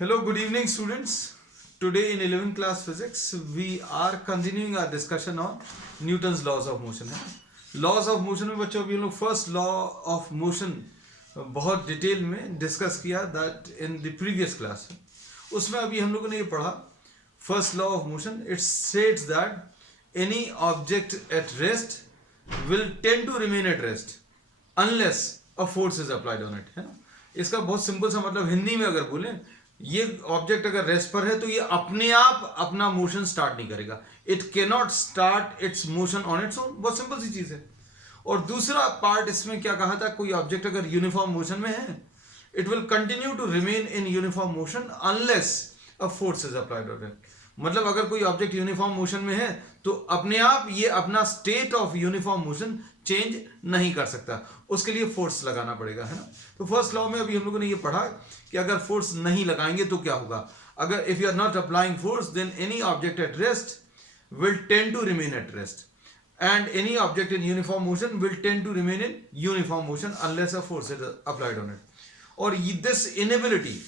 Hello, good evening, students. Today in 11th class physics, we are continuing our discussion on Newton's laws of motion. है laws of motion में बच्चों अभी हम लोग first law of motion बहुत detail में discuss किया that in the previous class. उसमें अभी हम लोगों ने ये पढ़ा first law of motion. It states that any object at rest will tend to remain at rest unless a force is applied on it. है ना, इसका बहुत सिंपल सा मतलब हिंदी में अगर बोलें, ये ऑब्जेक्ट अगर रेस्ट पर है तो ये अपने आप अपना मोशन स्टार्ट नहीं करेगा. It can not start it's motion on its own. बहुत सिंपल सी चीज है. और दूसरा पार्ट इसमें क्या कहा था, कोई ऑब्जेक्ट अगर यूनिफॉर्म मोशन में है, it will continue to remain in uniform motion unless a force is applied on it. मतलब अगर कोई ऑब्जेक्ट यूनिफॉर्म मोशन में है तो अपने आप ये अपना state of uniform motion change नहीं कर सकता, उसके लिए फोर्स लगाना पड़ेगा. है ना, तो फर्स्ट लॉ में अभी हम लोगों ने ये पढ़ा कि अगर फोर्स नहीं लगाएंगे तो क्या होगा. अगर if you are not applying force then any object at rest will tend to remain at rest and any object in uniform motion will tend to remain in uniform motion unless a force is applied on it. और this inability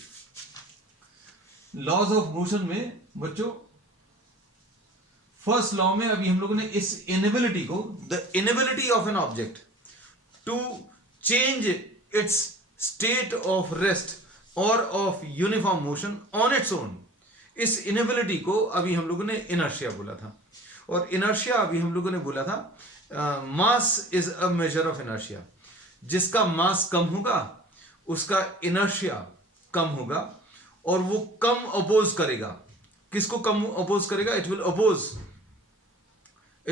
laws of motion में बच्चों first law में अभी हम लोगों ने इस inability को, the inability of an object to change its state of rest और of uniform motion on its own, इस इनेबिलिटी को अभी हम लोगों ने इनर्शिया बोला था. और इनर्शिया अभी हम लोगों ने बोला था mass is a measure of inertia. जिसका मास कम होगा उसका इनर्शिया कम होगा और वो कम अपोज करेगा. किसको कम अपोज करेगा? It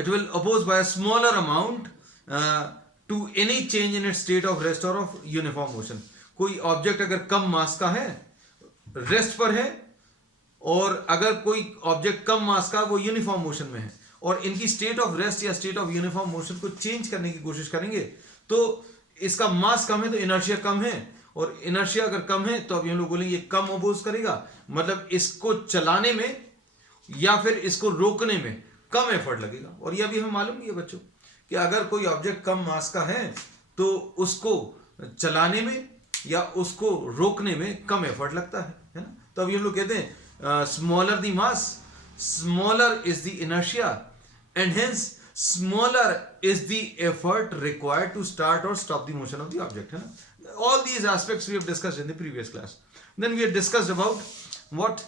will oppose by a smaller amount to any change in its state of rest और ऑफ यूनिफॉर्म मोशन. कोई ऑब्जेक्ट अगर कम मास का है, रेस्ट पर है, और अगर कोई ऑब्जेक्ट कम मास का वो यूनिफॉर्म मोशन में है और इनकी स्टेट ऑफ रेस्ट या स्टेट ऑफ यूनिफॉर्म मोशन को चेंज करने की कोशिश करेंगे तो इसका मास कम है तो इनर्शिया कम है, और इनर्शिया अगर कम है तो अभी हम लोग बोलेंगे ये कम अपोज करेगा. मतलब इसको चलाने में या फिर इसको रोकने में कम एफर्ट लगेगा. और ये अभी हमें मालूम ही है बच्चों कि अगर कोई ऑब्जेक्ट कम मास का है तो उसको चलाने में या उसको रोकने में कम एफर्ट लगता है ना. तो अभी हम लोग कहते हैं smaller the mass, smaller is the inertia, and hence smaller is the effort required to start or stop the motion of the object. है ना, all these aspects we have discussed in the previous class. Then we have discussed about what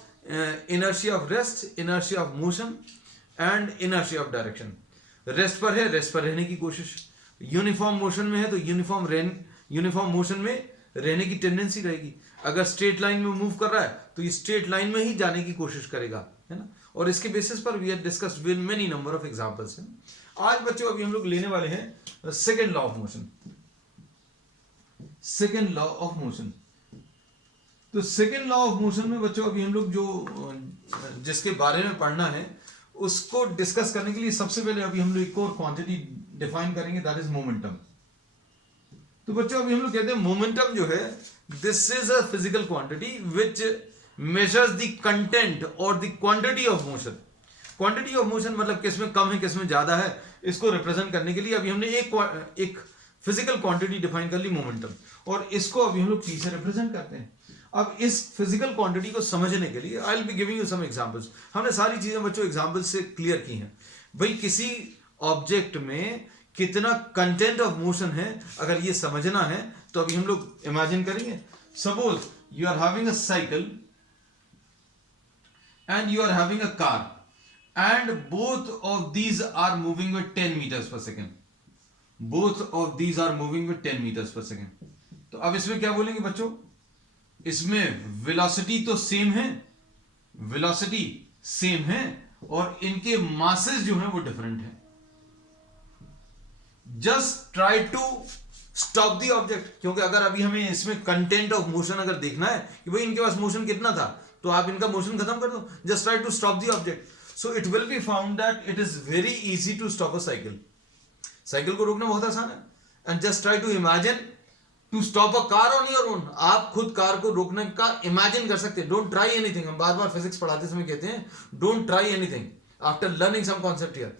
inertia of rest, inertia of motion and inertia of direction. Rest पर है, rest पर रहने की कोशिश. Uniform motion में है तो यूनिफॉर्म मोशन में रहने की टेंडेंसी रहेगी. अगर स्ट्रेट लाइन में मूव कर रहा है तो ये स्ट्रेट लाइन में ही जाने की कोशिश करेगा. है ना, और इसके बेसिस पर we have discussed with many number of examples. आज बच्चों अभी हम लोग लेने वाले हैं second law of motion. Second law of motion. तो सेकंड लॉ ऑफ मोशन में बच्चों अभी हम लोग जो जिसके बारे में पढ़ना है उसको डिस्कस करने के लिए सबसे पहले अभी हम लोग एक और क्वांटिटी डिफाइन करेंगे, दैट इज मोमेंटम. तो बच्चों अभी हम लोग कहते हैं मोमेंटम जो है, this is a physical quantity which measures the content और the quantity of motion. Quantity of motion मतलब किसमें कम है किसमें ज्यादा है, इसको रिप्रेजेंट करने के लिए अभी हमने एक फिजिकल क्वांटिटी डिफाइन कर ली मोमेंटम, और इसको अभी हम लोग टी से रिप्रेजेंट करते हैं. अब इस फिजिकल क्वांटिटी को समझने के लिए I will be giving you some examples. हमने सारी चीजें बच्चों एग्जांपल से क्लियर की हैं. भाई किसी ऑब्जेक्ट में कितना कंटेंट ऑफ मोशन है अगर ये समझना है तो अभी हम लोग इमेजिन करेंगे. Suppose you are having a cycle and you are having a car and both of these are moving with 10 meters per second. Both of these are moving with 10 meters per second. तो अब इसमें क्या बोलेंगे बच्चों, इसमें velocity तो same है, velocity same है और इनके मासेस जो हैं वो डिफरेंट हैं. Just try to stop the object, क्योंकि अगर अभी हमें इसमें कंटेंट ऑफ मोशन अगर देखना है कि भाई इनके पास मोशन कितना था तो आप इनका मोशन खत्म कर दो. Just try to stop the object. So it will be found that it is very easy to stop a cycle. Cycle को रोकना बहुत आसान है. And just try to imagine to stop a car on your own. आप खुद car को रोकने का इमेजिन कर सकते हैं. Don't try anything. हम बार बार फिजिक्स पढ़ाते समय कहते हैं don't try anything after learning some concept here.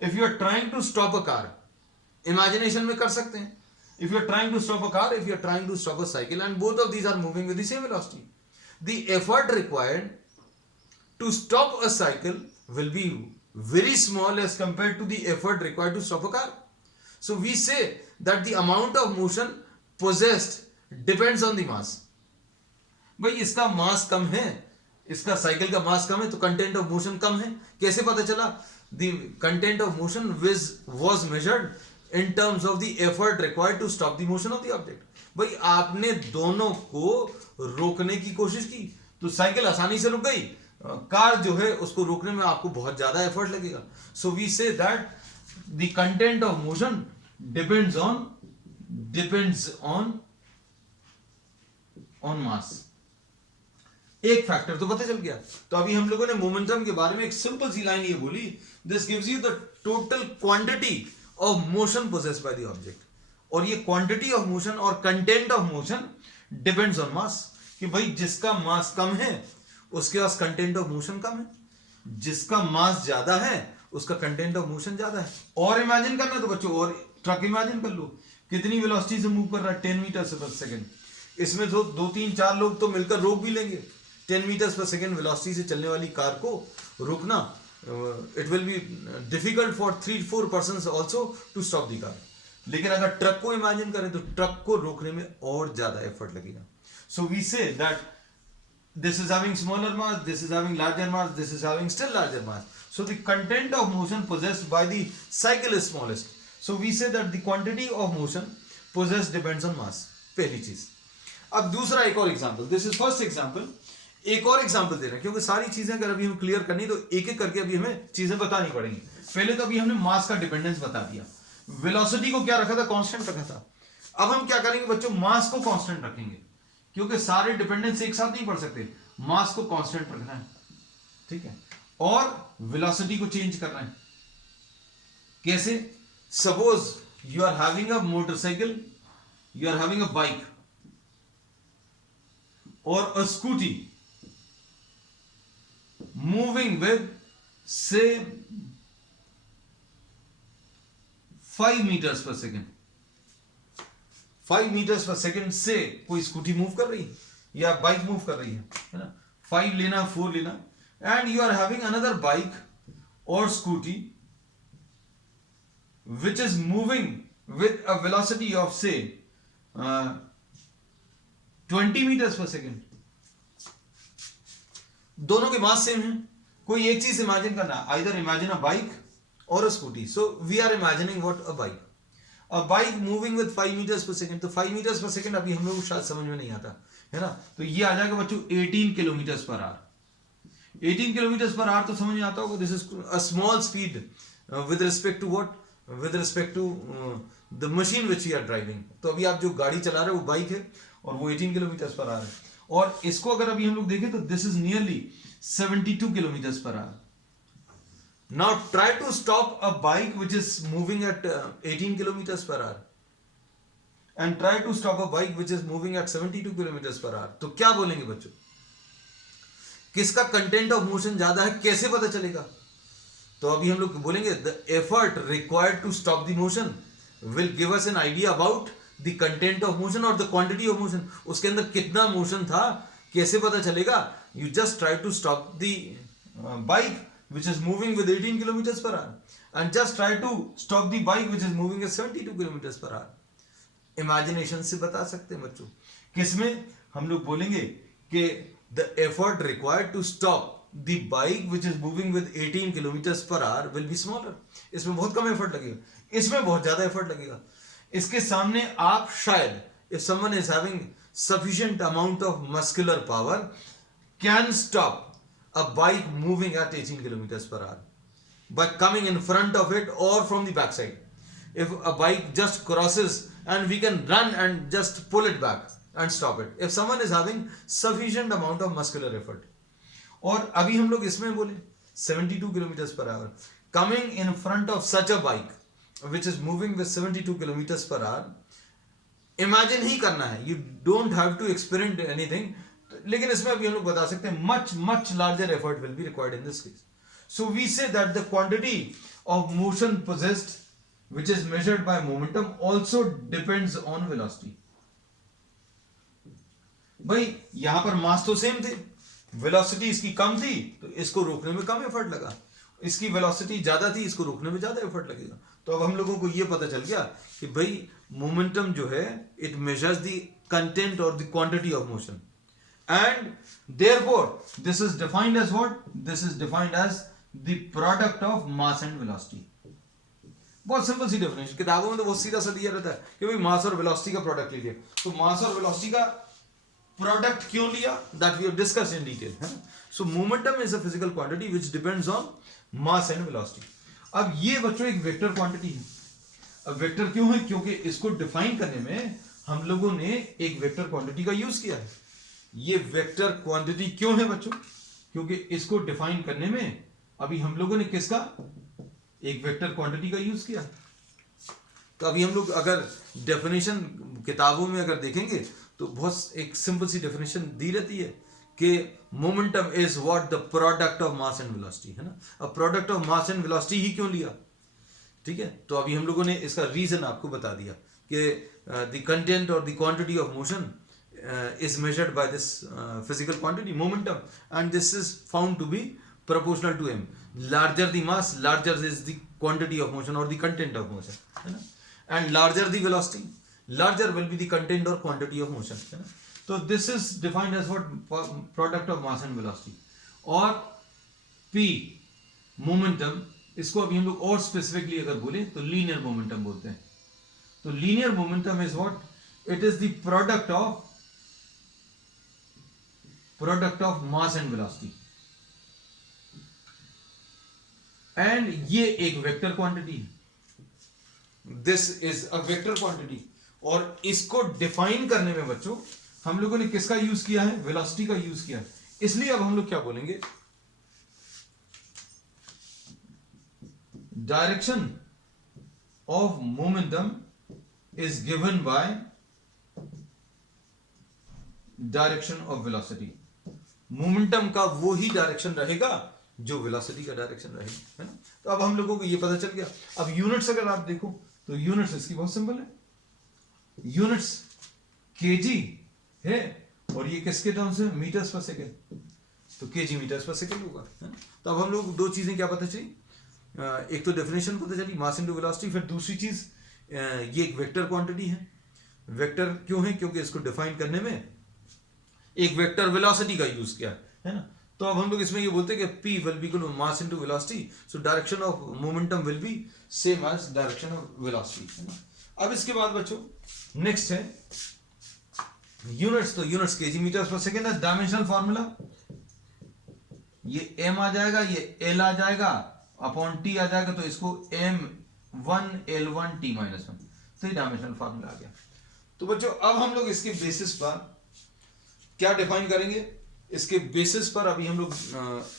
If you are trying to stop a car, imagination में कर सकते हैं. If you are trying to stop a car, if you are trying to stop a cycle, and both of these are moving with the same velocity. the effort required to stop a cycle will be very small as compared to the effort required to stop a car. So we say that the amount of motion possessed depends on the mass. भाई इसका मास कम है, इसका cycle का मास कम है, तो content of motion कम है. कैसे पता चला? The content of motion was measured in terms of the effort required to stop the motion of the object. भाई आपने दोनों को रोकने की कोशिश की तो साइकिल आसानी से रुक गई, कार जो है उसको रोकने में आपको बहुत ज्यादा एफर्ट लगेगा. So we say that the content of motion depends on mass. एक फैक्टर तो पता चल गया. तो अभी हम लोगों ने मोमेंटम के बारे में एक सिंपल सी लाइन ये बोली, this gives you the total quantity of motion possessed by the object. और ये क्वांटिटी ऑफ मोशन और content of motion depends on मास. कि भाई जिसका मास कम है उसके पास कंटेंट ऑफ मोशन कम है, जिसका मास ज्यादा है उसका कंटेंट ऑफ मोशन ज्यादा है. और इमेजिन करना तो बच्चों, और ट्रक इमेजिन कर लो कितनी वेलोसिटी से मूव कर रहा है, 10 मीटर पर सेकंड. इसमें तो 2-3-4 लोग तो मिलकर रोक भी लेंगे. 10 मीटर पर सेकंड वेलोसिटी से चलने वाली कार को रोकना, it will be difficult for 3-4 persons also to stop the car. लेकिन अगर ट्रक को इमेजिन करें तो ट्रक को रोकने में और ज्यादा एफर्ट लगेगा. So we say that this is having smaller mass, this is having larger mass, this is having still larger mass. So the content of motion possessed by the cycle is smallest. So we say that the quantity of motion possessed depends on mass. पहली चीज. अब दूसरा एक और example, this is first example. एक और example दे रहे हैं क्योंकि सारी चीजें अगर अभी हम क्लियर करनी तो एक एक करके अभी हमें चीजें बतानी पड़ेंगी. पहले तो अभी हमने मास का डिपेंडेंस बता दिया, वेलोसिटी को क्या रखा था, कांस्टेंट रखा था. अब हम क्या करेंगे बच्चों, मास को कांस्टेंट रखेंगे क्योंकि सारे डिपेंडेंस एक साथ नहीं पढ़ सकते. मास को कांस्टेंट रखना है, ठीक है, और वेलोसिटी को चेंज करना है. कैसे? Suppose you are having a motorcycle, you are having a bike और अ स्कूटी मूविंग विद से 5 मीटर्स पर सेकेंड. 5 मीटर्स पर सेकेंड से कोई स्कूटी मूव कर रही है या बाइक मूव कर रही है ना. 5 लेना, 4 लेना, and you are having another bike और scooty which is moving with a velocity of से 20 मीटर्स पर सेकेंड. दोनों के मास सेम है. कोई एक चीज इमेजिन करना, आइदर इमेजिन अ बाइक और a scooty. So we are imagining what a bike. A bike moving with 5 meters per second. तो 5 meters per second अभी हम लोग शायद समझ में नहीं आता है ना. तो ये आ जाएगा बच्चों 18 kilometre per hour. 18 kilometre per hour तो समझ में आता होगा. This is a small speed with respect to what, with respect to the machine which you are driving. तो अभी आप जो गाड़ी चला रहे हो वो बाइक है और वो 18 किलोमीटर पर आवर है. और इसको अगर अभी हम लोग देखें तो this is nearly 72 kilometre per hour. Now try to stop a bike which is moving at 18 kilometers per hour and try to stop a bike which is moving at 72 kilometers per hour. तो क्या बोलेंगे बच्चों, किसका content of motion ज्यादा है, कैसे पता चलेगा? तो अभी हम लोग बोलेंगे the effort required to stop the motion will give us an idea about the content of motion or the quantity of motion. उसके अंदर कितना मोशन था कैसे पता चलेगा? You just try to stop the bike which is moving with 18 kilometers per hour and just try to stop the bike which is moving at 72 kilometers per hour. Imagination से बता सकते हैं बच्चों. किसमें हम लोग बोलेंगे कि the effort required to stop the bike which is moving with 18 kilometers per hour will be smaller. इसमें बहुत कम एफर्ट लगेगा, इसमें बहुत ज्यादा एफर्ट लगेगा. इसके सामने आप शायद if someone is having sufficient amount of muscular power can stop a bike moving at 18 kilometers per hour by coming in front of it or from the backside. If a bike just crosses and we can run and just pull it back and stop it. If someone is having sufficient amount of muscular effort. और अभी हम लोग इसमें बोले 72 kilometers per hour coming in front of such a bike which is moving with 72 kilometers per hour. Imagine ही करना है, you don't have to experiment anything. लेकिन इसमें अभी हम लोग बता सकते हैं much larger effort will be required in this case. So we say that the quantity of motion possessed which is measured by momentum also depends on velocity. भाई यहां पर मास तो सेम थे, वेलोसिटी इसकी कम थी तो इसको रोकने में कम एफर्ट लगा, इसकी वेलोसिटी ज्यादा थी इसको रोकने में ज्यादा एफर्ट लगेगा। तो अब हम लोगों को ये पता चल गया कि भाई मोमेंटम जो है इट मेजर्स द कंटेंट और the quantity of motion, and therefore this is defined as what, this is defined as the product of mass and velocity. बहुत सिंपल सी डेफिनेशन, किताबों में तो बहुत सीधा सा दिया रहता है कि भाई मास और वेलोसिटी का प्रोडक्ट लीजिए। तो मास और वेलोसिटी का प्रोडक्ट क्यों लिया, that we have discussed in detail, है ना। So momentum is a physical quantity which depends on mass and velocity. अब ये बच्चों एक वेक्टर क्वांटिटी है। अब वेक्टर क्यों है, क्योंकि इसको डिफाइन करने में हम लोगों ने एक वेक्टर क्वांटिटी का यूज किया है। ये वेक्टर क्वांटिटी क्यों है बच्चों, क्योंकि इसको डिफाइन करने में अभी हम लोगों ने किसका, एक वेक्टर क्वांटिटी का यूज किया। तो अभी हम लोग अगर डेफिनेशन किताबों में अगर देखेंगे तो बहुत एक सिंपल सी डेफिनेशन दी रहती है कि momentum is what, the product of mass and velocity, है ना। अब product of mass and velocity ही क्यों लिया, ठीक है। तो अभी हम लोगों ने इसका रीजन आपको बता दिया कि द कंटेंट और the quantity of motion is measured by this physical quantity momentum, and this is found to be proportional to m. Larger the mass, larger is the quantity of motion or the content of motion, है ना, and larger the velocity, larger will be the content or quantity of motion, है ना। So this is defined as what, product of mass and velocity, और p momentum, इसको अभी हम लोग और स्पेसिफिकली अगर बोले तो लीनियर मोमेंटम बोलते हैं। तो linear momentum is what, it is the product of mass and velocity, and ये एक वेक्टर क्वांटिटी है। This is a vector quantity, और इसको डिफाइन करने में बच्चों हम लोगों ने किसका यूज किया है, वेलोसिटी का यूज किया है। इसलिए अब हम लोग क्या बोलेंगे, direction of momentum is given by direction of velocity. Momentum का वो ही डायरेक्शन रहेगा जो वेलोसिटी का डायरेक्शन रहेगा, है ना। तो अब हम लोगों को ये पता चल गया। अब यूनिट्स अगर आप देखो तो यूनिट्स इसकी बहुत सिंपल है, यूनिट्स केजी है, और ये किसके टर्म्स है, मीटर्स पर सेकेंड, तो केजी मीटर्स पर सेकेंड होगा, है ना। तो अब हम लोग दो चीजें क्या पता चली, एक तो डेफिनेशन पता चली मास इनटू वेलोसिटी, फिर दूसरी चीज ये एक वेक्टर क्वांटिटी है। वेक्टर क्यों है, क्योंकि इसको डिफाइन करने में एक वेक्टर वेलोसिटी का यूज किया है ना। तो अब हम लोग इसमें ये बोलते हैं कि p will be equal to mass into velocity, so direction of momentum will be same as direction of velocity, है ना। अब इसके बाद बच्चों नेक्स्ट है यूनिट्स। तो यूनिट्स केजी मीटर्स पर सेकेंड है। डायमेंशनल फार्मूला, ये m आ जाएगा, ये l आ जाएगा, अपॉन t आ जाएगा, तो इसको m1 l1 t माइनस 1, तो ये डायमेंशनल फार्मूला आ गया। तो बच्चों अब हम लोग इसके बेसिस पर क्या डिफाइन करेंगे, इसके बेसिस पर अभी हम लोग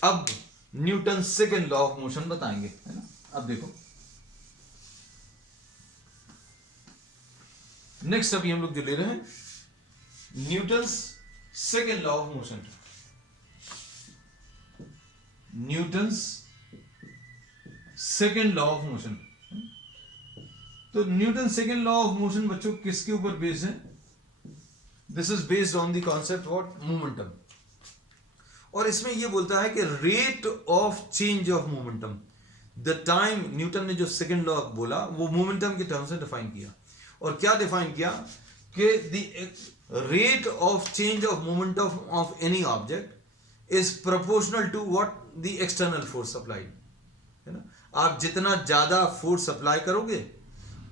अब Newton second law of motion बताएंगे, है ना। अब देखो नेक्स्ट अभी हम लोग जो ले रहे हैं Newton second law of motion. Newton second law of motion, तो Newton second law of motion बच्चों किसके ऊपर बेस्ड है, this is based on the concept what, momentum. और इसमें यह बोलता है कि rate of change of momentum, the time, Newton ने जो सेकंड लॉ बोला वो मोमेंटम के टर्म्स में डिफाइन किया, और क्या डिफाइन किया कि the rate of change of momentum of any object is proportional to what, the external force supplied, है ना। आप जितना ज्यादा फोर्स सप्लाई करोगे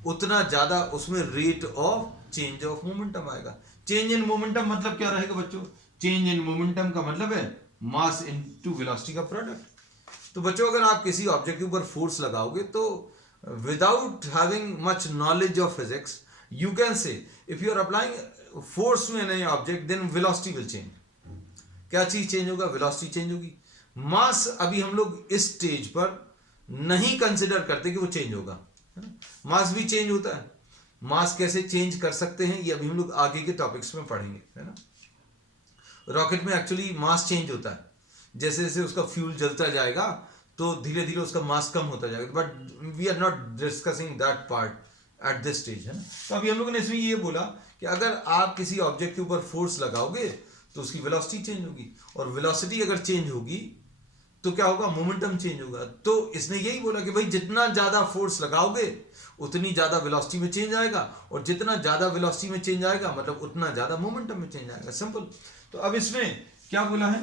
उतना ज्यादा उसमें rate of change of momentum आएगा। चेंज इन मोमेंटम मतलब क्या रहेगा बच्चों, चेंज इन मोमेंटम का मतलब है मास इनटू वेलोसिटी का प्रोडक्ट। तो बच्चों अगर आप किसी ऑब्जेक्ट के ऊपर फोर्स लगाओगे तो without having much knowledge of physics you can say if you are applying force to any object then velocity will change. क्या चीज चेंज होगा, वेलोसिटी चेंज होगी। मास अभी हम लोग इस स्टेज पर नहीं कंसिडर करते कि वो चेंज होगा, मास भी चेंज होता है। मास कैसे चेंज कर सकते हैं ये अभी हम लोग आगे के टॉपिक्स में पढ़ेंगे, है ना। रॉकेट में एक्चुअली मास चेंज होता है, जैसे जैसे उसका फ्यूल जलता जाएगा तो धीरे धीरे उसका मास कम होता जाएगा, but we are not discussing that part at this stage, है ना। तो अभी हम लोगों ने इसमें ये बोला कि अगर आप किसी ऑब्जेक्ट के ऊपर फोर्स लगाओगे तो उसकी वेलोसिटी चेंज होगी, और वेलोसिटी अगर चेंज होगी तो क्या होगा, मोमेंटम चेंज होगा। तो इसने यही बोला कि भाई जितना ज्यादा फोर्स लगाओगे उतनी ज्यादा वेलोसिटी में चेंज आएगा, और जितना ज्यादा वेलोसिटी में चेंज आएगा मतलब उतना ज्यादा मोमेंटम में चेंज आएगा, सिंपल। तो अब इसमें क्या बोला है,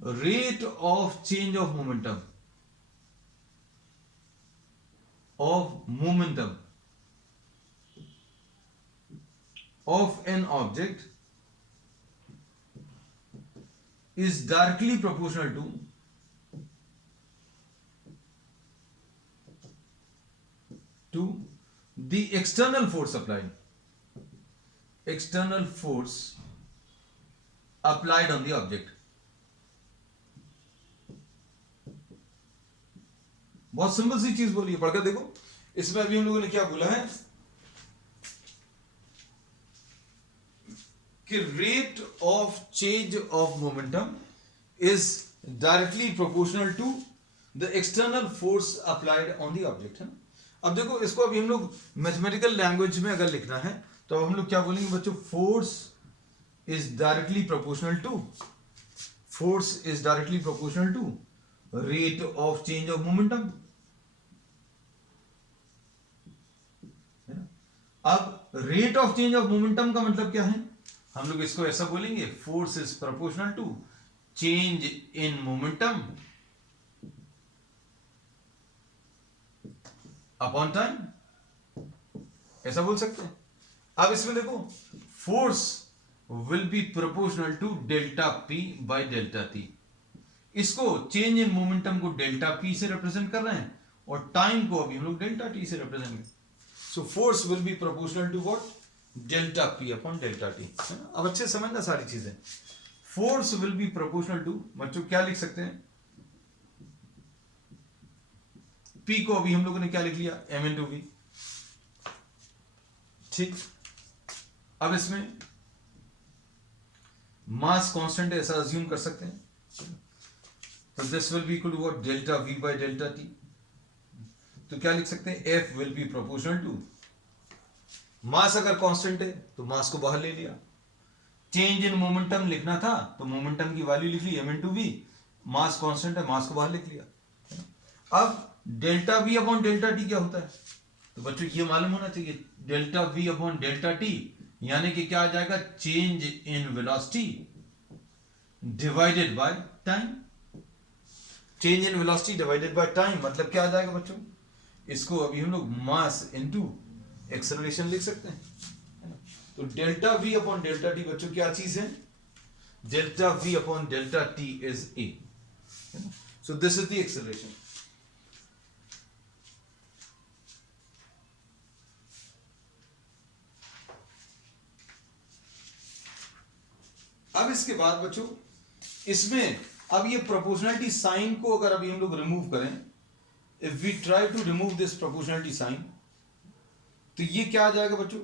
rate of change of momentum of an object is directly proportional to the external force applied on the object। बहुत सिंपल सी चीज बोली है, पढ़कर देखो। इसमें अभी हम लोगों ने क्या बोला है कि rate of change of momentum is directly proportional to the external force applied on the object, है ना। अब देखो इसको अभी हम लोग मैथमेटिकल लैंग्वेज में अगर लिखना है तो अब हम लोग क्या बोलेंगे बच्चों, force is directly proportional to rate of change of momentum. अब rate of change of momentum का मतलब क्या है, हम लोग इसको ऐसा बोलेंगे, force is proportional to change in momentum upon time, ऐसा बोल सकते हैं। अब इसमें देखो, force will be proportional to delta P by delta T. इसको चेंज इन मोमेंटम को डेल्टा पी से रिप्रेजेंट कर रहे हैं और टाइम को अभी हम लोग डेल्टा टी से रिप्रेजेंट कर। So force will be proportional to what, delta P upon delta T. अब अच्छे समझना सारी चीजें। Force will be proportional to, बच्चों क्या लिख सकते हैं, पी को अभी हम लोगों ने क्या लिख लिया, एम इन टू वी, ठीक। अब इसमें मास कांस्टेंट ऐसा अज्यूम कर सकते हैं, तो this will be equal to what, delta V by delta T. तो क्या लिख सकते हैं, F will be proportional to, mass अगर कांस्टेंट है तो मास को बाहर ले लिया, चेंज इन मोमेंटम लिखना था तो मोमेंटम की वैल्यू लिख ली M into V, mass constant है मास को बाहर लिख लिया। अब delta V upon delta T क्या होता है, तो बच्चों ये मालूम होना चाहिए, delta V upon delta T यानी कि क्या आ जाएगा, change in velocity divided by time. Change in velocity divided by time मतलब क्या आ जाएगा बच्चों, इसको अभी हम लोग मास इनटू एक्सेलरेशन लिख सकते हैं। तो delta V upon delta T बच्चों क्या चीज है, delta V upon delta T is a. So this is the acceleration. अब इसके बाद बच्चों इसमें अब ये प्रोपोर्शनलिटी साइन को अगर अभी हम लोग रिमूव करें, if we try to remove this proportionality sign, तो ये क्या आ जाएगा बच्चों,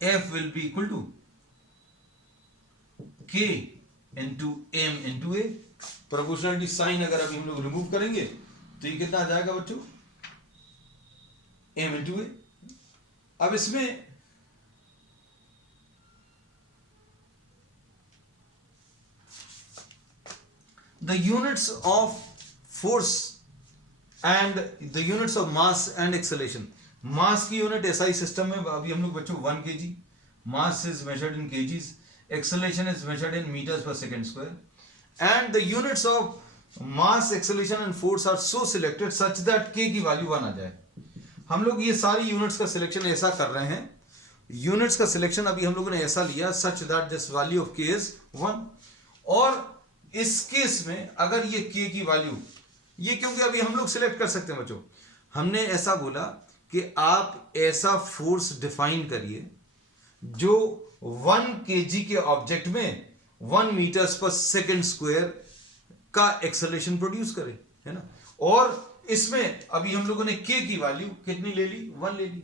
F will be equal to K into M into A. Proportionality sign अगर अभी हम लोग रिमूव करेंगे तो ये कितना आ जाएगा बच्चों, एम इंटू ए। अब इसमें the units of force and the units of mass and acceleration, mass की यूनिट एसआई सिस्टम में अभी हम लोग बच्चों 1 kg, mass is measured in kgs, acceleration is measured in meters per second square, and the units of mass, acceleration and force are so selected such that k की value 1 आ जाए। हम लोग ये सारी यूनिट्स का सिलेक्शन ऐसा कर रहे हैं, यूनिट्स का सिलेक्शन अभी हम लोगों ने ऐसा लिया such that this value of k is 1, और इस केस में अगर ये k की वैल्यू, ये क्योंकि अभी हम लोग सिलेक्ट कर सकते हैं बच्चों, हमने ऐसा बोला कि आप ऐसा फोर्स डिफाइन करिए जो 1 kg के ऑब्जेक्ट में 1 मीटर्स पर सेकेंड स्क्वायर का एक्सेलरेशन प्रोड्यूस करे, है ना। और इसमें अभी हम लोगों ने k की वैल्यू कितनी ले ली, 1 ले ली।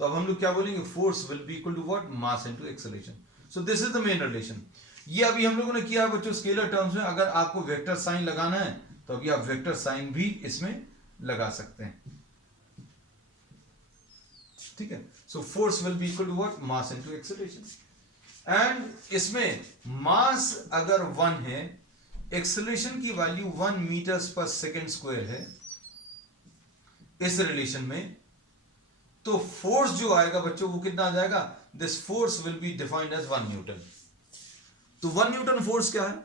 तो अब हम लोग क्या बोलेंगे, force will be equal to what, mass into acceleration. So this is the main relation. ये अभी हम लोगों ने किया बच्चों स्केलर टर्म्स में। अगर आपको वेक्टर साइन लगाना है तो अभी आप वेक्टर साइन भी इसमें लगा सकते हैं, ठीक है। So force will be equal to what, mass into acceleration. And इसमें मास अगर 1 है, एक्सेलरेशन की वैल्यू 1 मीटर्स पर सेकेंड स्क्वायर है इस रिलेशन में, तो फोर्स जो आएगा बच्चों वो कितना आ जाएगा, this force will be defined as 1 newton. तो 1 न्यूटन फोर्स क्या है?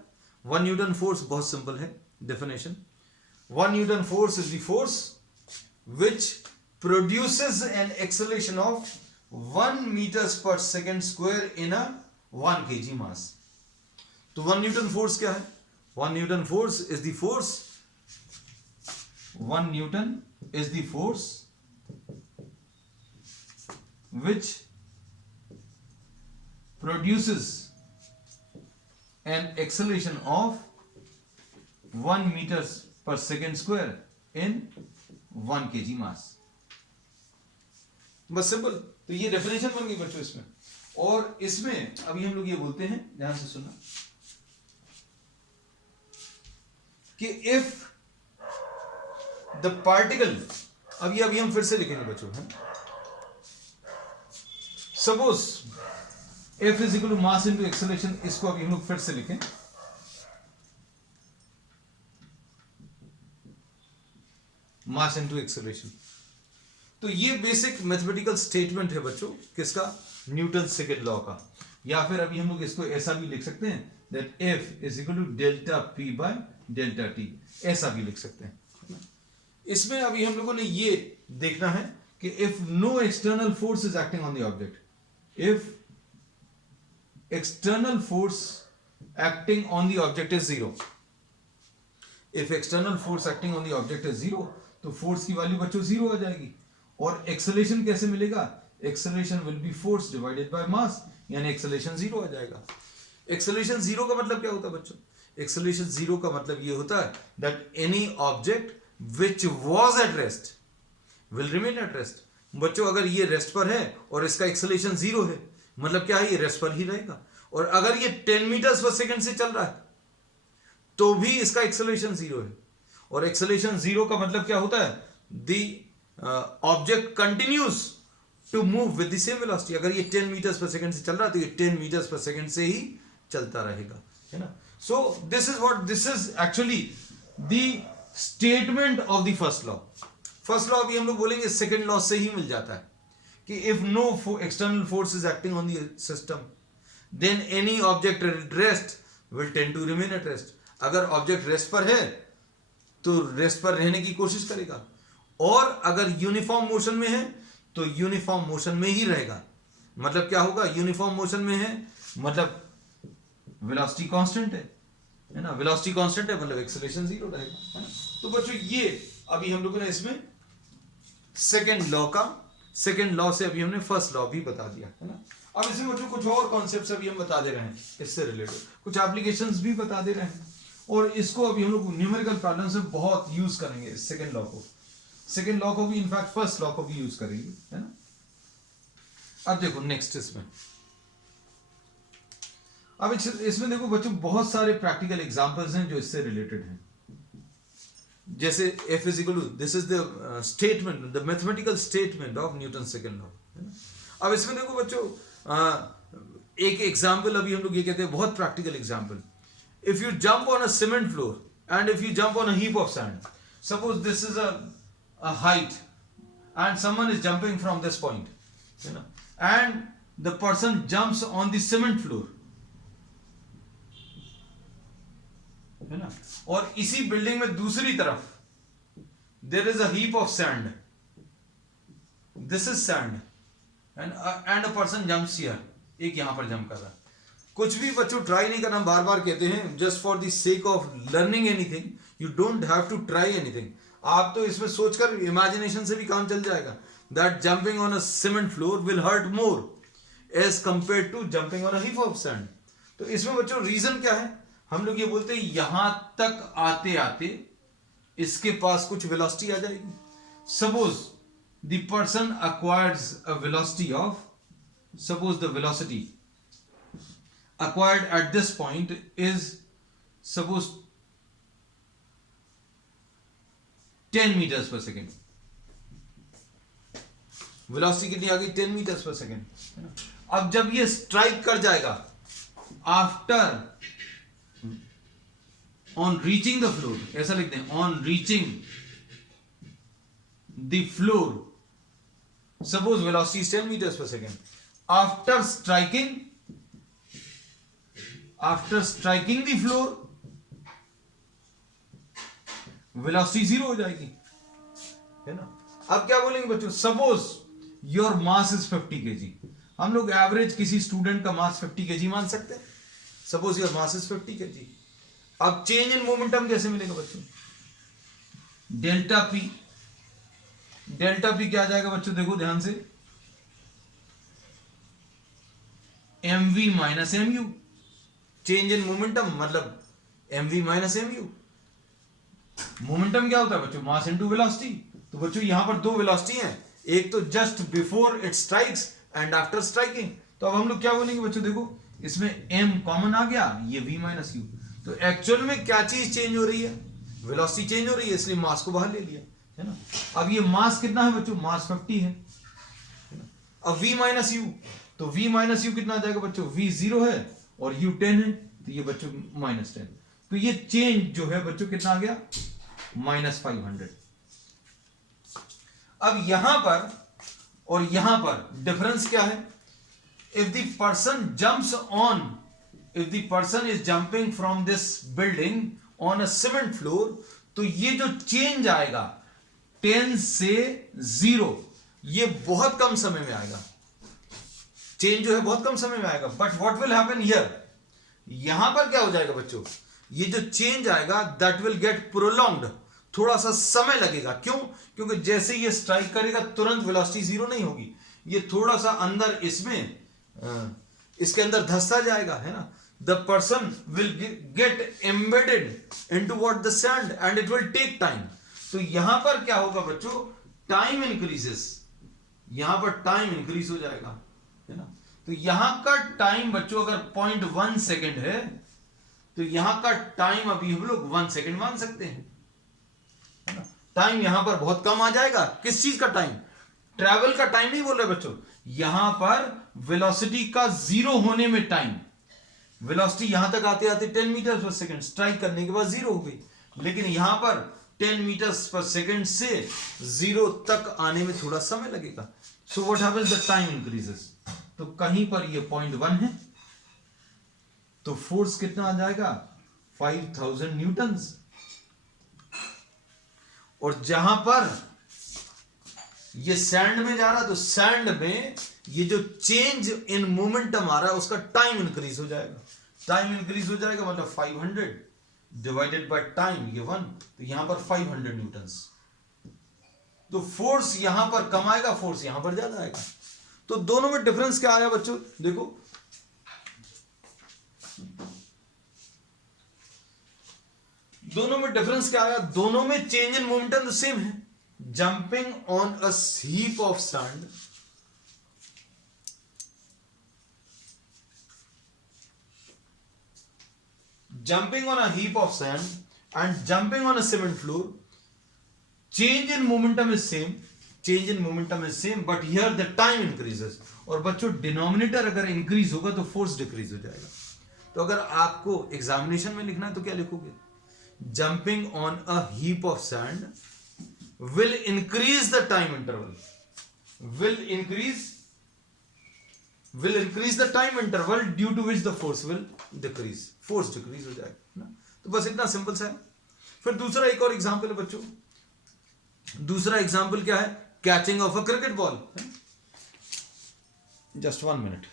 1 न्यूटन फोर्स बहुत सिंपल है definition. 1 newton force is the force which produces an acceleration of 1 meters per second square in a 1 kg mass. तो 1 newton force क्या है? 1 newton force is the force, 1 Newton is the force which produces an acceleration of 1 meters per second square in 1 kg mass. बस simple. तो ये definition बन गई बच्चों इसमें। और इसमें अभी हम लोग ये बोलते हैं, ध्यान से सुनना, कि इफ द पार्टिकल, अभी हम फिर से लिखेंगे बच्चों, है suppose F is equal to mass into acceleration, इसको अभी हम लोग फिर से लिखें, मास इनटू एक्सेलरेशन। तो ये बेसिक मैथमेटिकल स्टेटमेंट है बच्चों, किसका, न्यूटन सेकेंड लॉ का। या फिर अभी हम लोग इसको ऐसा भी लिख सकते हैं, that F is equal to delta P by delta T, ऐसा भी लिख सकते हैं। इसमें अभी हम लोगों ने ये देखना है कि if no external force is acting on the object, if external force acting on the object is zero, if external force acting on the object is zero, तो फोर्स की वैल्यू बच्चों जीरो आ जाएगी। और एक्सेलरेशन कैसे मिलेगा, acceleration will be force divided by mass, यानी acceleration zero आ जाएगा। एक्सेलरेशन जीरो का मतलब क्या होता है बच्चों, एक्सेलरेशन जीरो का मतलब ये होता है that any object which was at rest will remain at rest। बच्चों अगर ये रेस्ट पर है और इसका एक्सेलरेशन जीरो है, मतलब क्या है, ये रेस्ट पर ही रहेगा। और अगर ये 10 मीटर्स पर सेकंड से चल रहा है तो भी इसका एक्सेलरेशन जीरो है। और एक्सेलरेशन जीरो का मतलब क्या होता है, the object continues to move with the same velocity. अगर ये 10 मीटर्स पर सेकंड से चल रहा है तो ये 10 मीटर्स पर सेकंड से ही चलता रहेगा, है ना। सो this is actually the statement of the first law. First law अभी हम लोग बोलेंगे सेकंड लॉ से ही मिल जाता है कि if no external force is acting on the system then any object at rest will tend to remain at rest. अगर object rest पर है तो रेस्ट पर रहने की कोशिश करेगा, और अगर यूनिफॉर्म मोशन में है तो यूनिफॉर्म मोशन में ही रहेगा। मतलब क्या होगा, यूनिफॉर्म मोशन में है मतलब वेलोसिटी कांस्टेंट है ना, वेलोसिटी कांस्टेंट है मतलब एक्सेलरेशन जीरो रहेगा, है ना। तो बच्चों ये अभी हम लोगों ने इसमें सेकेंड लॉ से अभी हमने फर्स्ट लॉ भी बता दिया, है ना। अब इसमें बच्चों कुछ और कॉन्सेप्ट्स अभी हम बता दे रहे हैं, इससे रिलेटेड कुछ एप्लीकेशंस भी बता दे रहे हैं, और इसको अभी हम लोग न्यूमेरिकल प्रॉब्लम्स में बहुत यूज करेंगे। इस सेकेंड लॉ को भी इनफैक्ट फर्स्ट लॉ को भी यूज करेंगे, है ना। अब देखो नेक्स्ट अब इसमें देखो बच्चों बहुत सारे प्रैक्टिकल एग्जांपल्स हैं जो इससे रिलेटेड हैं। जैसे F is equal to, this is the statement, the mathematical statement of Newton second law, है ना। अब इसमें देखो बच्चों एक एग्जांपल अभी हम लोग ये कहते हैं बहुत practical example. If you jump on a cement floor and if you jump on a heap of sand, suppose this is a height and someone is jumping from this point, है ना, and the person jumps on the cement floor, है ना। और इसी building में दूसरी तरफ there is a heap of sand, this is sand and a person jumps here, एक यहां पर जंप कर रहा है। कुछ भी बच्चों ट्राई नहीं करना, बार बार कहते हैं, just for the sake of learning anything you don't have to try anything. आप तो इसमें सोचकर इमेजिनेशन से भी काम चल जाएगा that jumping on a cement floor will hurt more as compare to jumping on a heap of sand. तो इसमें बच्चों रीजन क्या है, हम लोग ये बोलते हैं यहां तक आते आते इसके पास कुछ वेलोसिटी आ जाएगी। Suppose the person acquires a velocity of, suppose the velocity acquired at this point is suppose 10 metres पर सेकेंड। वेलोसिटी कितनी आ गई? 10 मीटर्स पर सेकेंड। अब जब ये स्ट्राइक कर जाएगा, after on reaching the floor, ऐसा लिखते हैं, on reaching the floor, suppose velocity is 10 metres पर second, after striking the floor velocity 0 हो जाएगी, है ना। अब क्या बोलेंगे बच्चों? Suppose your mass is 50 kg। हम लोग एवरेज किसी स्टूडेंट का मास 50 kg मान सकते हैं। Suppose your mass is 50 kg। अब चेंज इन मोमेंटम कैसे मिलेगा बच्चों? डेल्टा पी क्या आ जाएगा बच्चों? देखो ध्यान से, mv minus mu। Change in momentum मतलब mv माइनस mu। मोमेंटम क्या होता है बच्चों? मास इनटू वेलोसिटी। तो बच्चों यहां पर दो वेलोसिटी हैं, एक तो just before it strikes and after striking. तो अब हम लोग क्या बोलेंगे बच्चों? देखो इसमें m कॉमन आ गया, ये v माइनस u। तो एक्चुअल में क्या चीज चेंज हो रही है? वेलोसिटी चेंज हो रही है, इसलिए मास को बाहर ले लिया, है ना। अब ये मास कितना है बच्चों? मास 50 है। अब v माइनस u, तो v माइनस u कितना आ जाएगा बच्चों? v 0 है और u 10 है, तो ये बच्चों माइनस 10। तो ये चेंज जो है बच्चों कितना आ गया? माइनस 500। अब यहां पर और यहां पर डिफरेंस क्या है? If the person is jumping from this building on a cement floor, तो ये जो चेंज आएगा 10 से 0, ये बहुत कम समय में आएगा। चेंज जो है बहुत कम समय में आएगा। But what will happen here? यहां पर क्या हो जाएगा बच्चों? ये जो चेंज आएगा दैट विल गेट प्रोलॉन्ग्ड, थोड़ा सा समय लगेगा। क्यों? क्योंकि जैसे ये स्ट्राइक करेगा तुरंत वेलोसिटी 0 नहीं होगी, ये थोड़ा सा अंदर इसके अंदर धंसता जाएगा, है ना। The person will get embedded into what the sand and it will take time. तो यहां पर क्या होगा बच्चों? टाइम इंक्रीजेस, यहां पर टाइम इंक्रीज हो जाएगा, है ना। तो यहां का टाइम बच्चों अगर 0.1 सेकेंड है, तो यहां का टाइम अभी हम लोग 1 सेकेंड मान सकते हैं, है ना। टाइम यहां पर बहुत कम आ जाएगा। किस चीज का टाइम? ट्रैवल का टाइम नहीं बोल रहे बच्चों, यहां पर वेलोसिटी का 0 होने में टाइम। वेलोसिटी यहां तक आते आते 10 मीटर पर सेकेंड, स्ट्राइक करने के बाद 0 हो गई, लेकिन यहां पर 10 मीटर्स पर सेकेंड से 0 तक आने में थोड़ा समय लगेगा। So what happens? The time increases. तो कहीं पर ये 0.1 है, तो फोर्स कितना आ जाएगा? 5000 न्यूटन्स। और जहां पर ये सैंड में जा रहा है, तो सैंड में ये जो चेंज इन मोमेंटम आ रहा है उसका टाइम इंक्रीज हो जाएगा। टाइम इंक्रीज हो जाएगा मतलब 500 डिवाइडेड बाय टाइम, ये 1, तो यहां पर 500 न्यूटन्स। तो फोर्स यहां पर कम आएगा, फोर्स यहां पर ज्यादा आएगा। तो दोनों में डिफरेंस क्या आया बच्चों? देखो दोनों में डिफरेंस क्या आया? दोनों में चेंज इन मोमेंटम सेम है। Jumping on a heap of sand, jumping on a heap of sand and jumping on a cement floor, change in momentum is same, but here the time increases। और बच्चों denominator अगर increase होगा तो force decrease हो जाएगा। तो अगर आपको एग्जामिनेशन में लिखना है तो क्या लिखोगे? Jumping on a heap of sand will increase the time interval, will increase the time interval due to which the force will decrease, force decrease हो जाएगा ना। तो बस इतना सिंपल सा है। फिर दूसरा एक और एग्जांपल है बच्चों। दूसरा एग्जांपल क्या है? Catching of a cricket ball. Just 1 minute.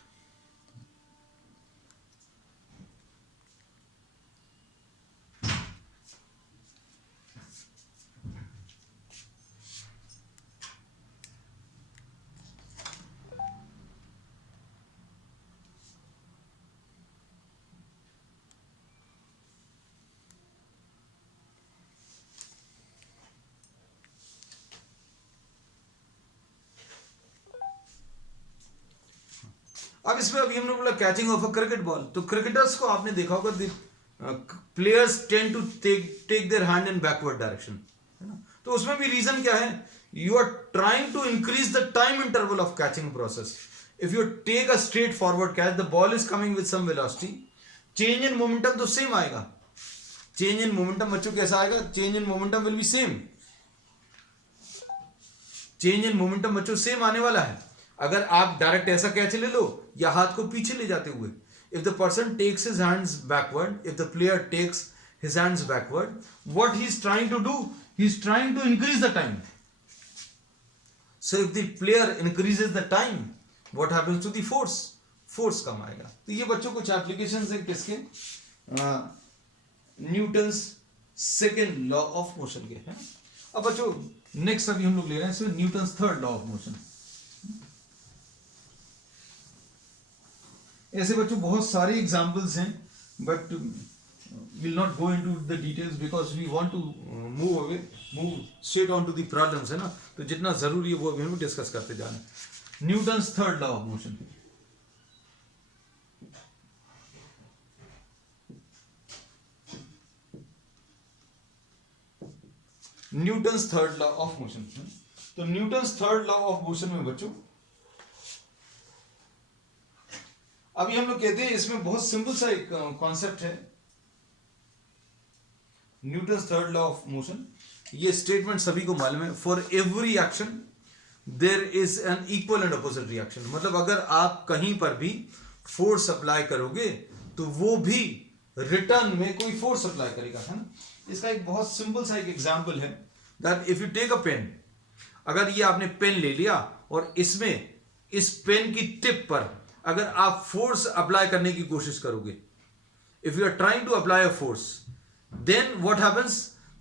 अब इसमें अभी हमने बोला catching of a cricket ball. तो क्रिकेटर्स को आपने देखा होगा, players tend to take their hand in backward direction, है ना। तो उसमें भी रीजन क्या है, you are trying to increase the time interval of catching process. If you take a straight forward catch, the ball is coming with some velocity, change in momentum तो same आएगा. Change in momentum बच्चों कैसा आएगा, change in momentum will be same. Change in momentum बच्चों same आने वाला है. अगर आप डायरेक्ट ऐसा कैच ले लो या हाथ को पीछे ले जाते हुए, if the person takes his hands backward, if the player takes his hands backward, what he is trying to do, he is trying to increase the time. So if the player increases the time, what happens to the force, force कम आएगा. तो ये बच्चों कुछ applications हैं किसके, Newton's second law of motion के हैं. अब बच्चों नेक्स्ट अभी हम लोग ले रहे हैं इसमें Newton's third law of motion. ऐसे बच्चों बहुत सारे एग्जाम्पल्स हैं, but will not go into the details because we want to move straight on to the problems, है ना. तो जितना जरूरी है वो अभी हम डिस्कस करते जा रहे हैं. Newton's third law of motion. Newton's third law of motion. तो Newton's third law of motion में बच्चों अभी हम लोग कहते हैं इसमें बहुत सिंपल सा एक कॉन्सेप्ट है, Newton's third law of motion. ये स्टेटमेंट सभी को मालूम है. For every action there is an equal and opposite reaction. मतलब अगर आप कहीं पर भी फोर्स अप्लाई करोगे तो वो भी रिटर्न में कोई फोर्स अप्लाई करेगा, है ना. इसका एक बहुत सिंपल सा एक एग्जांपल है that if you take a pen, अगर ये आपने पेन ले लिया और इसमें इस पेन की टिप पर अगर आप फोर्स अप्लाई करने की कोशिश करोगे, if you are trying to apply a force, then what happens,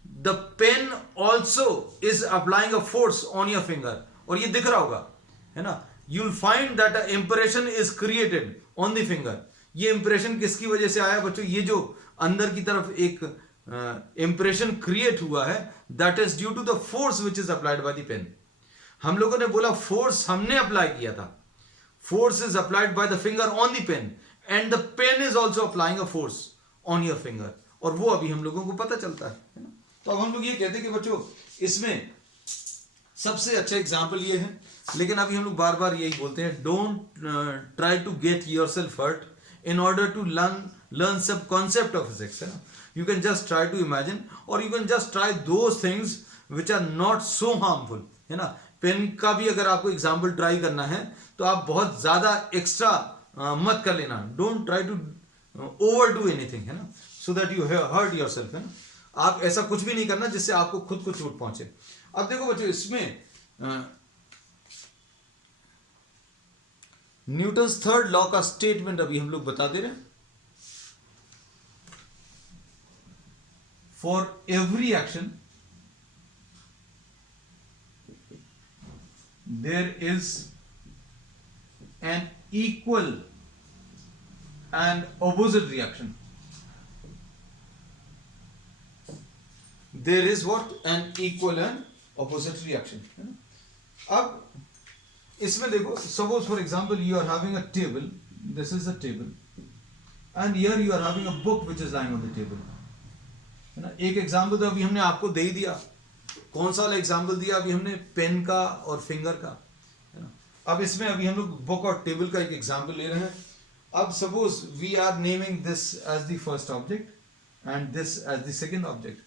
the pen also is applying a force on your finger. और ये दिख रहा होगा, है ना. You will find that a impression is created on the finger. ये impression किसकी वजह से आया बच्चों, ये जो अंदर की तरफ एक इंप्रेशन क्रिएट हुआ है, that is due to the force which is applied by the pen. हम लोगों ने बोला फोर्स हमने अप्लाई किया था. Force is applied by the finger on the pen and the pen is also applying a force on your finger. और वो अभी हम लोगों को पता चलता है ना. तो अब हम लोग ये कहते हैं कि बच्चों इसमें सबसे अच्छा एग्जाम्पल ये है, लेकिन अभी हम लोग बार बार यही बोलते हैं, don't try to get yourself hurt in order to learn सब कॉन्सेप्ट ऑफ फिजिक्स, है ना. You can just try to imagine और you can just try those things which are not so harmful, है ना. पेन का भी अगर आपको एग्जाम्पल ट्राई करना है तो आप बहुत ज्यादा एक्स्ट्रा मत कर लेना. Don't try to overdo anything, है ना, so that you hurt yourself, है ना. आप ऐसा कुछ भी नहीं करना जिससे आपको खुद को चोट पहुंचे. अब देखो बच्चों इसमें न्यूटन्स थर्ड लॉ का स्टेटमेंट अभी हम लोग बता दे रहे हैं. For every action there is an equal and opposite reaction. There is what? An equal and opposite reaction. अब इसमें देखो, suppose for example you are having a table, this is a table, and here you are having a book which is lying on the table, है ना. एक example तो अभी हमने आपको दे ही दिया. कौन सा वाला एग्जाम्पल दिया अभी हमने, पेन का और फिंगर का, है ना. अब इसमें अभी हम लोग बुक और टेबल का एक एग्जाम्पल ले रहे हैं. अब suppose we are naming this as the first object and this as the second object,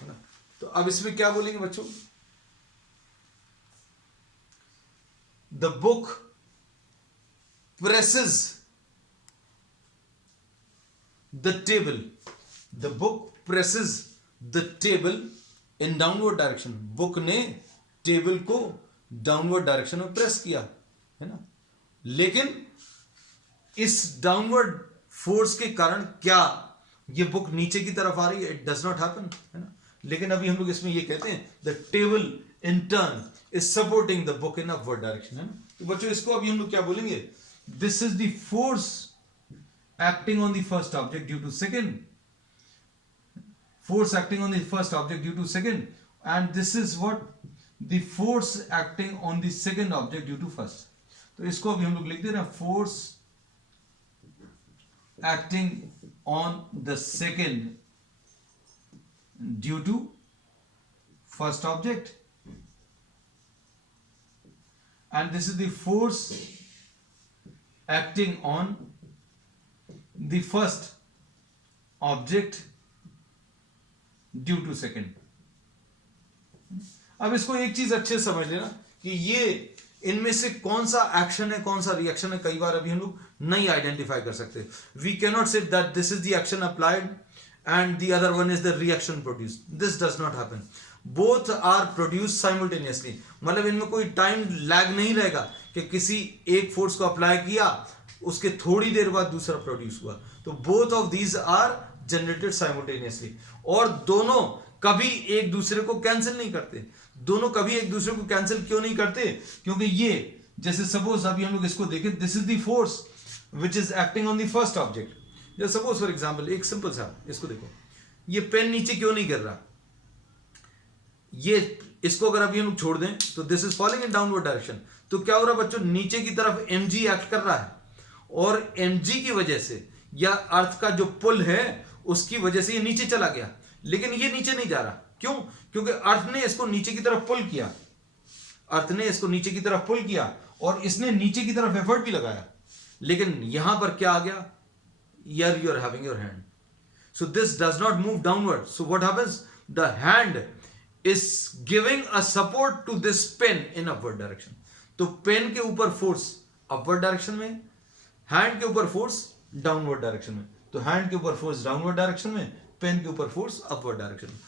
है ना. तो अब इसमें क्या बोलेंगे बच्चों, the book presses the table, the book presses the table in downward direction. Book ने टेबल को डाउनवर्ड डायरेक्शन में प्रेस किया, है ना. लेकिन इस डाउनवर्ड फोर्स के कारण क्या ये बुक नीचे की तरफ आ रही है? इट डज नॉट हैपन, है ना. लेकिन अभी हम लोग इसमें ये कहते हैं the table in turn is supporting the book in upward direction, है ना. तो बच्चों इसको अभी हम लोग क्या बोलेंगे, this is the force acting on the first object due to second, force acting on the first object due to second, and this is what the force acting on the second object due to first. तो इसको अभी हम लोग लिख दे रहे हैं, force acting on the second due to first object, and this is the force acting on the first object due to second. अब इसको एक चीज अच्छे से समझ लेना कि ये इनमें से कौन सा एक्शन है कौन सा रिएक्शन है, कई बार अभी हम लोग नहीं आइडेंटिफाई कर सकते. We can not say that this is the action applied and the other one is the reaction produced. This does not happen. Both are produced simultaneously. मतलब इनमें कोई टाइम लैग नहीं रहेगा कि किसी एक फोर्स को अप्लाई किया उसके थोड़ी देर बाद दूसरा प्रोड्यूस हुआ. तो both of these are generated simultaneously, और दोनों कभी एक दूसरे को कैंसिल नहीं करते. दोनों कभी एक दूसरे को कैंसिल क्यों नहीं करते? क्योंकि ये जैसे सपोज अभी हम लोग इसको देखें, this is the force which is acting on the first object. जैसे सपोज फॉर एग्जांपल एक सिंपल सा इसको देखो, ये पेन नीचे क्यों नहीं गिर रहा? ये इसको अगर अभी हम लोग छोड़ दें तो this is falling in downward direction. तो क्या हो रहा है बच्चों? नीचे की तरफ mg एक्ट कर रहा है, और mg की वजह से या अर्थ का जो पुल है उसकी वजह से ये नीचे चला गया, लेकिन ये नीचे नहीं जा रहा. क्यों? क्योंकि अर्थ ने इसको नीचे की तरफ पुल किया. अर्थ ने इसको नीचे की तरफ पुल किया और इसने नीचे की तरफ एफर्ट भी लगाया. लेकिन यहां पर क्या आ गया? Here you are having your hand. So this does not move downward. So what happens? The hand is giving a support to this pen in upward direction. तो पेन के ऊपर फोर्स अपवर्ड डायरेक्शन में, hand के ऊपर force downward direction में. तो hand के ऊपर फोर्स डाउनवर्ड डायरेक्शन में, पेन के ऊपर फोर्स अपवर्ड डायरेक्शन में.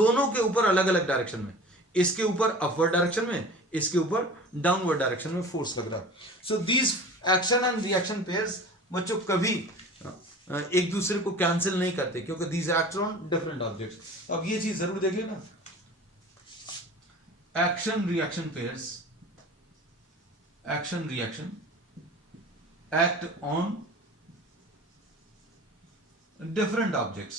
दोनों के ऊपर अलग अलग डायरेक्शन में. इसके ऊपर अपवर्ड डायरेक्शन में, इसके ऊपर डाउनवर्ड डायरेक्शन में फोर्स लग रहा है. So these action and reaction pairs बच्चों कभी एक दूसरे को कैंसिल नहीं करते, क्योंकि these act on different objects. अब ये चीज जरूर देख लेना, action reaction pairs, action reaction act on different objects.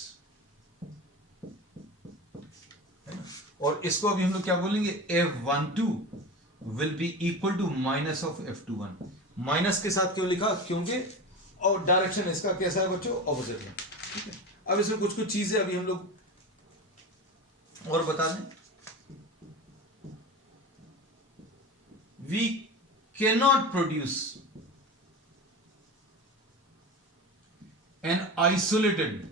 और इसको अभी हम लोग क्या बोलेंगे? F12 will be equal to minus of F21. Minus के साथ क्यों लिखा? क्योंकि और डायरेक्शन इसका कैसा है बच्चों? ऑपोजिट है. ठीक है. अब इसमें कुछ कुछ चीजें अभी हम लोग और बता दें. We can not produce an isolated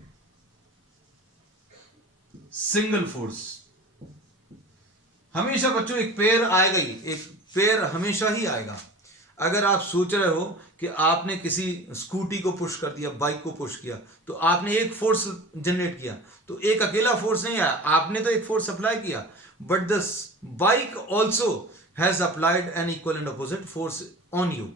single force. हमेशा बच्चों एक पेयर आएगा ही, एक पेयर हमेशा ही आएगा. अगर आप सोच रहे हो कि आपने किसी स्कूटी को पुश कर दिया, बाइक को पुश किया, तो आपने एक फोर्स जनरेट किया, तो एक अकेला फोर्स नहीं आया, आपने तो एक फोर्स अप्लाई किया, but the bike also has applied an equal and opposite force on you.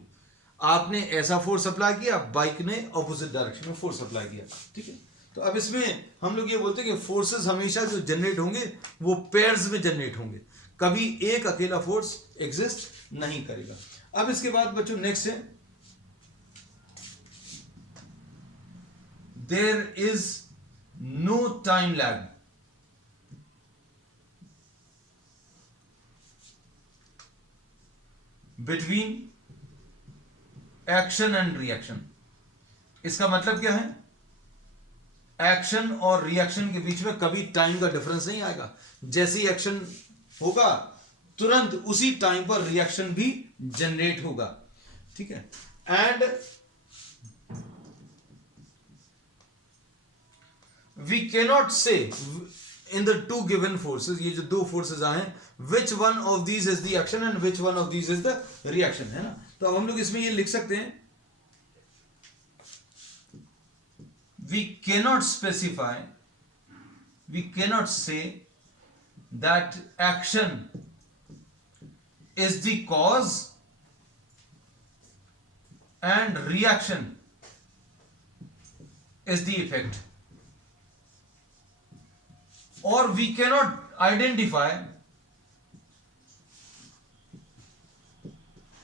आपने ऐसा फोर्स अप्लाई किया, बाइक ने ऑपोजिट डायरेक्शन में फोर्स अप्लाई किया. ठीक है. तो अब इसमें हम लोग ये बोलते हैं कि फोर्सेस हमेशा जो जनरेट होंगे वो पेयर्स में जनरेट होंगे, कभी एक अकेला फोर्स एग्जिस्ट नहीं करेगा. अब इसके बाद बच्चों नेक्स्ट है, there is no time lag between action and reaction. इसका मतलब क्या है? एक्शन और रिएक्शन के बीच में कभी टाइम का डिफरेंस नहीं आएगा. जैसे ही एक्शन होगा तुरंत उसी टाइम पर रिएक्शन भी जनरेट होगा. ठीक है. And we cannot say in the two given forces, ये जो दो फोर्सेस आए, which one of these is the action and which one of these is the reaction. है ना. तो अब हम लोग इसमें ये लिख सकते हैं, we cannot specify, we cannot say that action is the cause and reaction is the effect, or we cannot identify,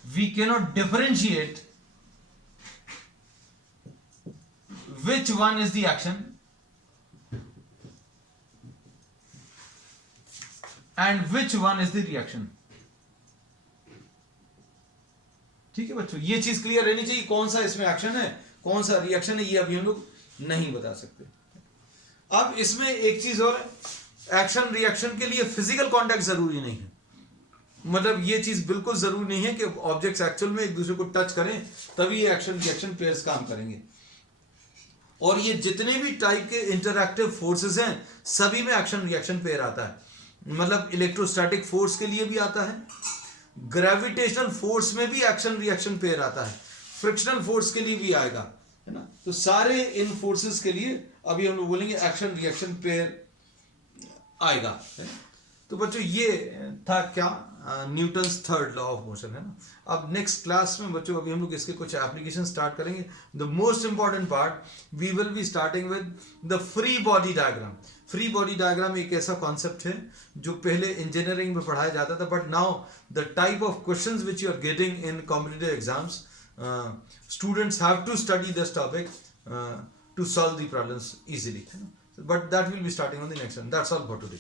we cannot differentiate which one is the action and which one is the reaction. ठीक है बच्चों, ये चीज clear रहनी चाहिए. कौन सा इसमें एक्शन है, कौन सा रिएक्शन है, ये अभी हम लोग नहीं बता सकते. अब इसमें एक चीज और है एक्शन रिएक्शन के लिए फिजिकल कांटेक्ट जरूरी नहीं है, मतलब ये चीज बिल्कुल जरूरी नहीं है कि ऑब्जेक्ट्स एक्चुअल में एक दूसरे को टच करें तभी ये एक्शन रिएक्शन पेयर्स काम करेंगे। और ये जितने भी टाइप के इंटरएक्टिव फोर्सेस हैं सभी में एक्शन रिएक्शन पेयर आता है, मतलब इलेक्ट्रोस्टैटिक फोर्स के लिए भी आता है, ग्रेविटेशनल फोर्स में भी एक्शन रिएक्शन पेयर आता है, फ्रिक्शनल फोर्स के लिए भी आएगा, है ना। तो सारे इन फोर्सेस के लिए अभी हम लोग बोलेंगे एक्शन रिएक्शन पेयर आएगा, है ना? तो बच्चों ये था क्या Newton's third law of motion, है ना। अब नेक्स्ट क्लास में बच्चों अभी हम लोग इसके कुछ एप्लीकेशन स्टार्ट करेंगे। The most important part we will be starting with the free body diagram. Free body diagram एक ऐसा कॉन्सेप्ट है जो पहले इंजीनियरिंग में पढ़ाया जाता था, but now the type of questions which you are getting in competitive exams, students have to study this topic to solve the problems easily, but that will be starting on the next one. That's all for today.